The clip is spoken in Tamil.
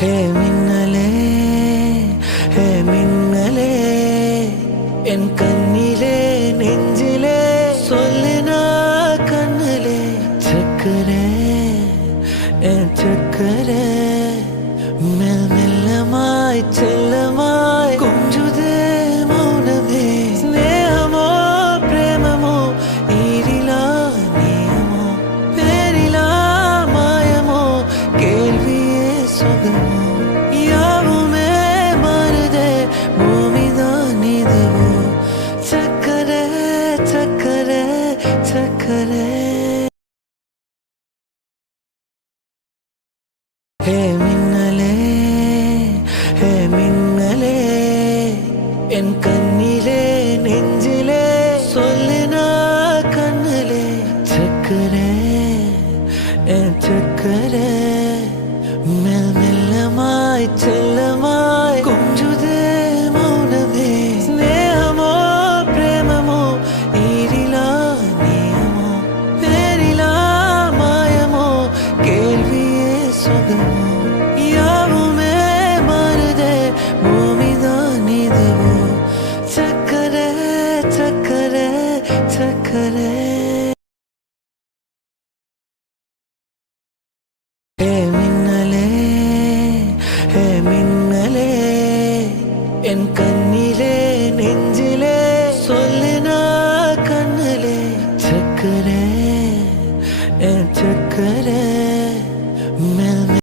ஹே மின்னலே, ஹே மின்னலே, என் கண்ணிலே நெஞ்சிலே சொல்லினா கண்ணலே சக்கரே, என் சக்கரே மெல் மெல்லமாய் செல்லமாய் கொஞ்சுதே மௌனமே ஸ்நேகமோ பிரேமமோ ஈரிலா நியமோ பேரிலா மாயமோ கேள்வியே சுகமோ யாவுமே மாறுதே பூமிதான் இதுவோ சக்கரே சக்கரே சக்கரே ஹே மின்னலே, ஹே மின்னலே, என் கண்ணிலே நெஞ்சிலே சொல்லினா கண்ணலே சக்கரே, என் சக்கரே மெல் மெல்லமாய் செல்லமாய் கொஞ்சுதே மௌனமே ஸ்நேகமோ பிரேமமோ ஈரிலா நியமோ பேரிலா மாயமோ கேள்வியே சுகமோ யாவுமே மாறுதே பூமிதான் இதுவோ சக்கரே சக்கரே சக்கரே ஹே மின்னலே, ஹே மின்னலே, என் கண்ணி